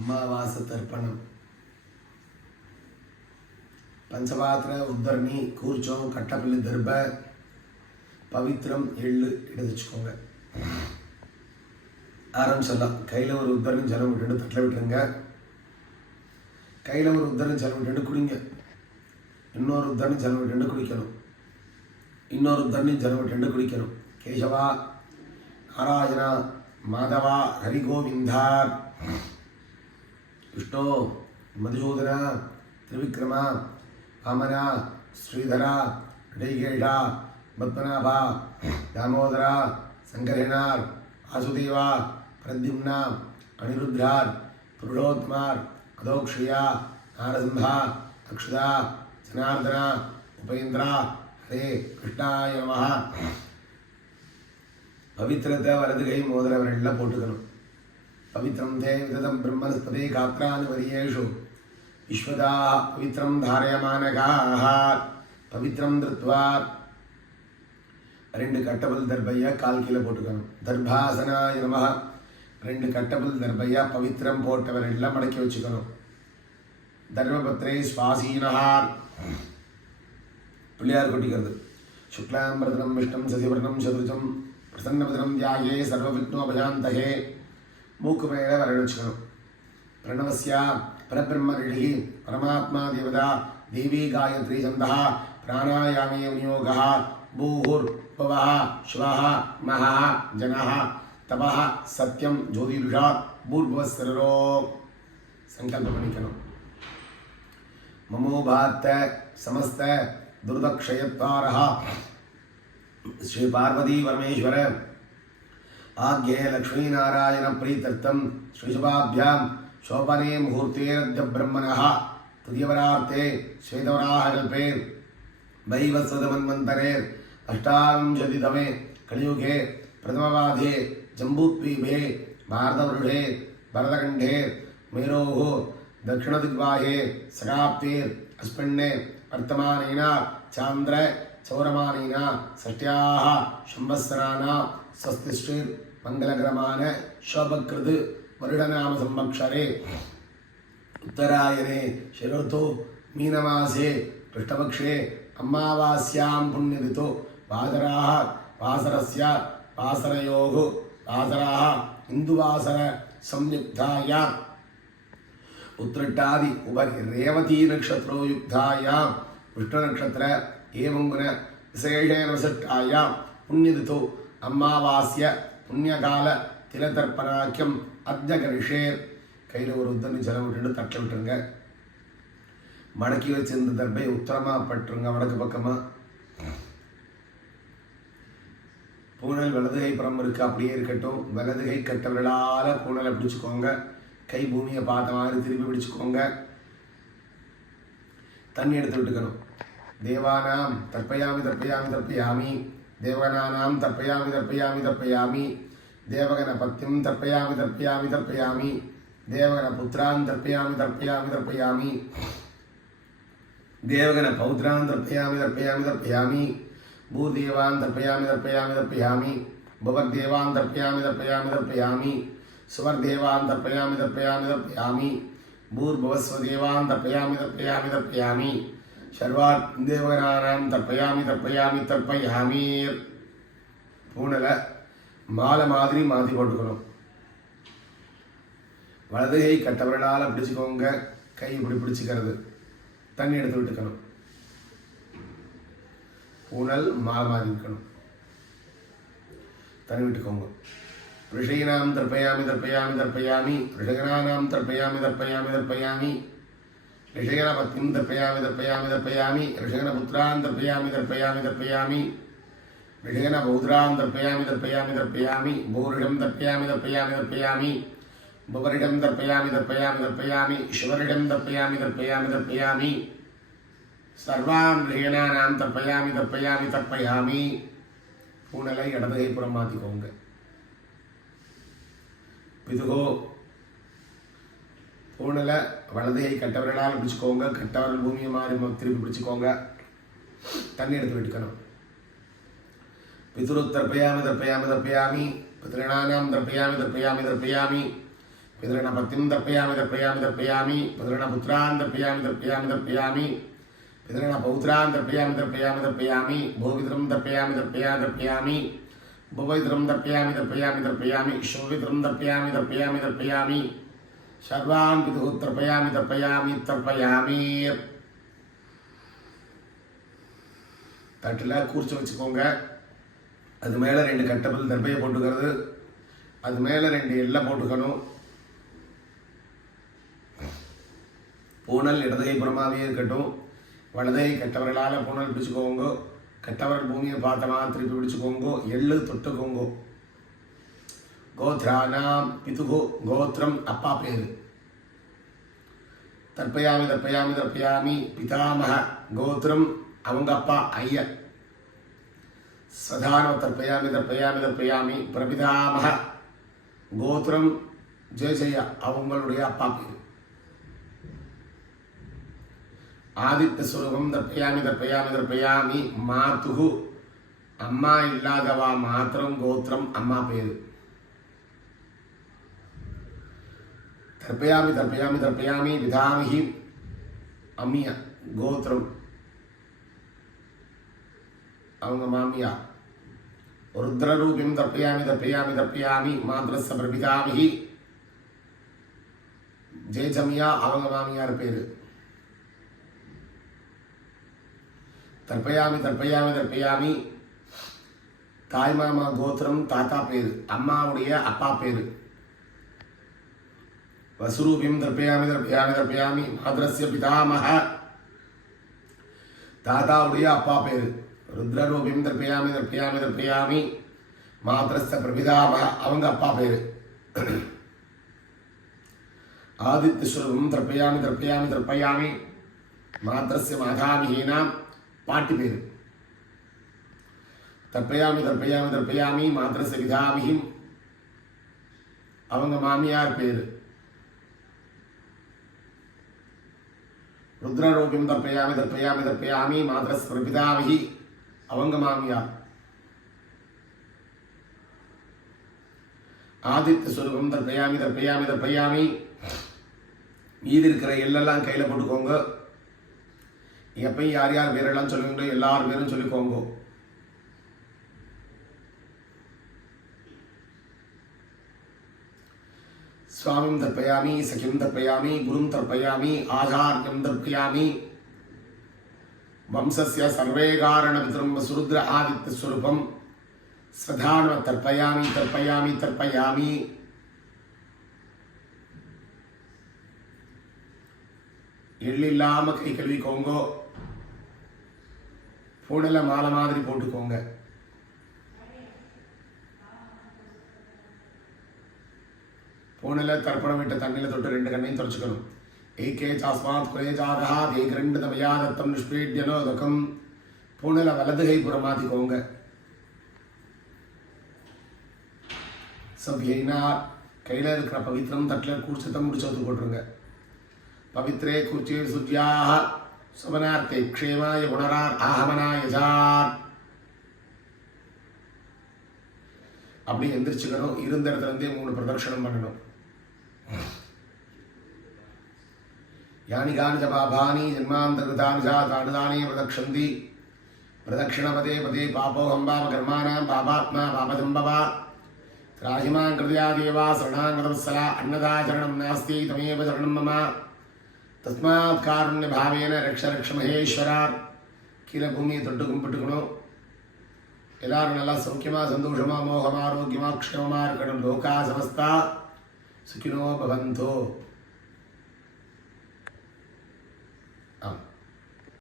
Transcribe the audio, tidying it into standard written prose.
அமாவாசை தர்ப்பணம். பஞ்சபாத்திர உத்தரணி கூர்ச்சம் கட்டப்பள்ளி தர்ப பவித்திரம் எள்ளு எடுத்து வச்சுக்கோங்க. ஆரம்பிச்சிடலாம். கையில் ஒரு உத்தரணி ஜலம் விட்டுட்டு தட்டில் விட்டுருங்க. கையில் ஒரு உத்தரணி ஜலம் விட்டுட்டு குடிங்க. இன்னொரு உத்தரணி ஜலம் விட்டுட்டு குடிக்கணும். இன்னொரு உத்தரணி ஜலம் விட்டுட்டு குடிக்கணும். கேசவா, நாராயணா, மாதவா, ஹரிகோவிந்தா, விஷ்ணு, மதுசூதனா, திரிவிக்ரமா, வாமனா, ஸ்ரீதரா, ரிஷிகேஷா, பத்மநாபா, தாமோதரா, சங்கரேனார், வாசுதேவா, பிரத்யும்னா, அனிருத்ரார், புருஷோத்தமார், அதோக்ஷயா, நாரசிம்ஹா, அக்ஷதா, ஜனார்தனா, உபேந்திரா, ஹரே கிருஷ்ணாய நமஹ. பவித்திரத்தை வலது கை மோதிர விரலில் போட்டுக்கணும். பவித்திரம் தே விததம் பிரம்மஸ்பதே காத்ரானி வரியேஷு விஸ்வதா பவித்திரம் தாரயமானகாஹ. பவித்திரம் திருத்வா 2 கட்டபுல் தர்பையா கால் கீழே போட்டுக்கணும். தர்பாசனாய நமஹ. 2 கட்டபுல் தர்பையா பவித்திரம் போட்டவரெல்லாம் மடக்கி வச்சுக்கணும். தர்மபத்ரே ஸ்வாசீனஹார். பிள்ளையார் கொட்டிக்கிறது. சுக்லாம்பரதனம் விஷ்ணம் சசிவர்ணம் சதுர்ஜம் பிரசன்னபதிரம் தியாயே சர்வவிக்னோபயாந்தகே. மூக்கு மேலே வரல் வச்சுக்கணும். பிரணவஸ்யா பரபிரம்ம ரிஷி பரமாத்மா தேவதா தேவி காயத்ரி சந்தா பிராணாயாமே விநியோகா பூஹுர் பவஹ ஸ்வஹ மஹா ஜனஹ தபஹ சத்யம் ஜோதிருஷா பூர்வஸ்ரரோ. சங்கல்பம் பண்ணிக்கணும். மமோ பார்த்த சமஸ்த துர்தக்ஷயத்வாரஹ ஸ்ரீ பார்வதி பரமேஸ்வர ஆக்யே லக்ஷ்மீ நாராயண பிரீத்தர்த்தம் ஸ்ரீசுபாபியாம் சோபனே முகூர்த்தேரத்ய பிரம்மணः துதியவரார்த்தே ஸ்வேதவராஹகல்பே வைவஸ்வதமன்வந்தரே அஷ்டாவிंशतितमे कलियुगे प्रथमवाधे जम्बूद्वीपे भारतवर्षे भरतखण्डे मेरोः दक्षिणदिग्वाहे सगाप्तेर् अस्मिन्ने वर्तमानेन चान्द्र चौरमानेन षष्ट्याः संवत्सराणां स्वस्तिश्रीर् मङ्गलकरमान शोभकृत् वरुणनाम संवत्सरे उत्तरायणे शरतो मीनमासे कृष्णपक्षे अमावास्यां पुण्यऋतौ वासराः वासरस्य वासरयोः वासराः हिन्दुवासर संयुक्तायां उत्तरट्टादि उपरि रेवती नक्षत्रो युक्तायां विष्णुनक्षत्र एवं गुण विशेषेण वसट्टायां पुण्यऋतौ अमावास्य पुण्यकाल तिलतर्पणाख्यम अद्य करिष्ये. கையில் ஒரு உத்தரணி ஜலம் விட்டுட்டு தட்டில் விட்டுருங்க. மடக்கி வச்சிருந்த தர்பை உத்தரமாக பட்டுருங்க. வடக்கு பக்கமாக பூனல் வலது கை புறம் இருக்கு, அப்படியே இருக்கட்டும். வலது கை கட்டவர்களால் பூனலை பிடிச்சிக்கோங்க. கை பூமியை பார்த்த மாதிரி திருப்பி பிடிச்சிக்கோங்க. தண்ணி எடுத்து விட்டுக்கணும். தேவானாம் தர்ப்பயாமி தர்ப்பயாமி தர்ப்பயாமி தேவகனானாம் தர்ப்பயாமி தர்ப்பயாமி தர்ப்பயாமி தேவகன பத்தியம் தர்ப்பயாமி தர்ப்பயாமி தர்ப்பயாமி தேவகன புத்திரான் தர்ப்பயாமி தர்ப்பயாமி தர்ப்பயாமி தேவகன பௌத்ரான் தர்ப்பயாமி தர்ப்பயாமி தர்ப்பயாமி பூதேவான் தர்ப்பயாமி தர்ப்பயாமி தர்ப்பயாமி புவர்தேவான் தர்ப்பயாமி தர்ப்பயாமி தர்ப்பயாமி சுவர்தேவான் தர்ப்பயாமி தர்ப்பயாமி தர்ப்பயாமி பூர்பவஸ்வதேவான் தர்ப்பயாமி தர்ப்பயாமி தர்ப்பயாமி சர்வாத் தேவகனானாம் தர்ப்பயாமி தர்ப்பயாமி தர்ப்பயாமி. பூனலை மாலை மாதிரி மாற்றி போட்டுக்கணும். வலது கை கட்டவர்களால் பிடிச்சிக்கோங்க. கை இப்படி பிடிச்சிக்கிறது. தண்ணி எடுத்து விட்டுக்கணும். பூனல் மாலை மாதிரி இருக்கணும். தண்ணி விட்டுக்கோங்க. ரிஷீனாம் தர்ப்பயாமி தர்ப்பயாமி தர்ப்பயாமி ரிஷகனானாம் தர்ப்பயாமி தர்ப்பயாமி தர்ப்பயாமி ரிஷகன பத்தியம் தர்ப்பயாமி தர்ப்பயாமி தர்ப்பயாமி ரிஷகன புத்திரான் தர்ப்பயாமி தர்ப்பயாமி தர்ப்பயாமி ரிஷகன பௌத்ரான் தர்ப்பயாமி தர்ப்பயாமி தர்ப்பயாமி பூரிடம் தர்ப்பயாமி தர்ப்பயாமி தர்ப்பயாமி புவரிடம் தர்ப்பயாமி தர்ப்பயாமி தர்ப்பயாமி ஈஸ்வரிடம் தர்ப்பயாமி தர்ப்பயாமி தர்ப்பயாமி சர்வான் ரிஷகனானாம் தர்ப்பயாமி தர்ப்பயாமி தர்ப்பயாமி. பூனலை இடது கை புறம் மாற்றிக்கோங்க. பிதுகோ பூனலை வலது கை கட்டவர்களால் பிடிச்சிக்கோங்க. கட்டவர்கள் பூமியை மாறி திருப்பி பிடிச்சிக்கோங்க. தண்ணி எடுத்து விட்டுக்கணும். पितृ तर्पयामि तर्पयामि तर्पयामि पितॄणानां तर्पयामि तर्पयामि तर्पयामि पितॄणां तर्पयामि तर्पयामि तर्पयामि पितॄणां तर्पयामि तर्पयामि तर्पयामि पितॄणां पौत्रान् तर्पयामि तर्पयामि तर्पयामि भूपितरं तर्पयामि तर्पयामि तर्पयामि भुवपितरं तर्पयामि तर्पयामि तर्पयामि शोभितरं तर्पयामि तर्पयामि तर्पयामि सर्वान् पितुः तर्पयामि तर्पयामि तर्पयामि தட்டில் கூர்ச்சி வச்சுக்கோங்க. அது மேலே 2 கட்டப்பல் தர்பையை போட்டுக்கிறது, அது மேலே 2 எல்லை போட்டுக்கணும். பூனல் இடதுகை புறமாகவே இருக்கட்டும். வலதை கெட்டவர்களால் பூனல் பிடிச்சிக்கோங்க. கெட்டவர்கள் பூமியை பார்த்தமா திருப்பி பிடிச்சிக்கோங்க. எள்ளு தொட்டுக்கோங்க. கோத்ரானாம் பிதுகு கோத்திரம் அப்பா பேரு. தர்ப்பயாமி தர்ப்பயாமி தர்ப்பயாமி பிதாமக கோத்திரம் அவங்க அப்பா ஐயா. சதானவ தர்ப்பயாமி தர்ப்பயாமி தர்ப்பயாமி பிரபிதாமக கோத்திரம் ஜெயஜயா அவங்களுடைய அப்பா பேரு. ஆதித்ய ஸ்வரூபம் தர்ப்பயாமி தர்ப்பயாமி தர்ப்பயாமி மாதுகு அம்மா இல்லாதவா மாத்திரம் கோத்திரம் அம்மா பேரு. தர்ப்பயாமி தர்ப்பயாமி தர்ப்பயாமி விதாமிஹி அம்மியா கோத்திரம் அவங்க மாமியா. ருத்ரரூபிம் தர்ப்பயாமி தர்ப்பயாமி தர்ப்பயாமி மாத்ரஸ்ய பிரபிதாமிஹி ஜெயஜமியா அவங்க மாமியார் பேரு. தர்ப்பயாமி தர்ப்பயாமி தர்ப்பயாமி தாய்மாமா கோத்திரம் தாத்தா பேரு, அம்மாவுடைய அப்பா பேரு. வசுரூபிம் தர்ப்பயாமி தர்ப்பயாமி தர்ப்பயாமி மாத்ரஸ்ய பிதாமக தாத்தாவுடைய அப்பா பேரு. ருத்ரரூபிம் தர்ப்பயாமி தர்ப்பயாமி தர்ப்பயாமி மாத்ரஸ்ய பிரபிதாமக அவங்க அப்பா பேரு. ஆதித்ய ஸ்வரூபம் தர்ப்பயாமி தர்ப்பயாமி தர்ப்பயாமி மாத்ரஸ்ய மாதாமிஹீனாம் பாட்டி பேரு. தர்ப்பயாமி தர்ப்பயாமி தர்ப்பயாமி மாத்ரஸ்ய பிதாமிஹிம் அவங்க மாமியார் பேரு. ருத்ரரூபிம் தர்ப்பயாமி தர்ப்பயாமி தர்ப்பயாமி மாத்ரஸ்ய பிரபிதாமிஹி அவங்க மாமியார். ஆதித்ய ஸ்வரூபம் தர்ப்பயாமி தர்ப்பயாமி தர்ப்பயாமி மீதி இருக்கிற எல்லாம் கையில் போட்டுக்கோங்க. எப்பயும் யார் யார் பேரெல்லாம் சொல்லுங்க எல்லார் பேரும் சொல்லிக்கோங்க. स्वामिं तर्पयामि सखिं तर्पयामि गुरुं तर्पयामि आचार्यं तर्पयामि वंशस्य सर्वे कारणपितरं वसुरुद्र आदित्यस्वरूपं स्वधानव तर्पयामि तर्पयामि तर्पयामि. எள்ளில்லாம கை கழுவிக்கோங்க. பூடல மாலை மாதிரி போட்டுக்கோங்க. பூனில் தர்ப்பணம் விட்ட தண்ணியில் தொட்டு 2 கண்ணையும் தொடச்சிக்கணும். ஏகே சாஸ்மாத் குலேஜாரா தேகிரண்டு தமயாதத்தம் நிஷ்பீட்யனோதகம். பூனில் வலது கை புறமாத்திக்கோங்க. சபியைனா கையில் இருக்கிற பவித்திரம் தட்டில் கூர்ச்சத்தை முடிச்சு வந்து போட்டுருங்க. பவித்ரே கூர்ச்சே சுஜ்யாக சுபனார்த்தே க்ஷேமாய குணரார் ஆஹமனாய ஜார். அப்படி எந்திரிச்சுக்கணும். இருந்த இடத்துல இருந்தே 3 பிரதட்சணம் பண்ணணும். யானி கானி ஜபாபானி ஜன்மாந்தர்தானி ஜாதானுதானே பிரதக்ஷந்தி பிரதக்ஷணபதே பதே பாபோகம் பாப கர்மானாம் பாபாத்மா பாபதம்பவா திராஹிமான் கிருதியா தேவா சரணாங்கதவத்சலா அன்னதாச்சரணம் நாஸ்தி தமேவ சரணம் மம தஸ்மாத் காருண்ய பாவேன ரக்ஷ ரக்ஷ மகேஸ்வரார். கீழே பூமியை தொட்டு கும்பிட்டுக்கணும். எல்லாரும் நல்லா சௌக்கியமாக சந்தோஷமாக மோகமாக ஆரோக்கியமாக க்ஷேமமாக இருக்கணும். லோகா சமஸ்தா சுகினோ பவந்தோ.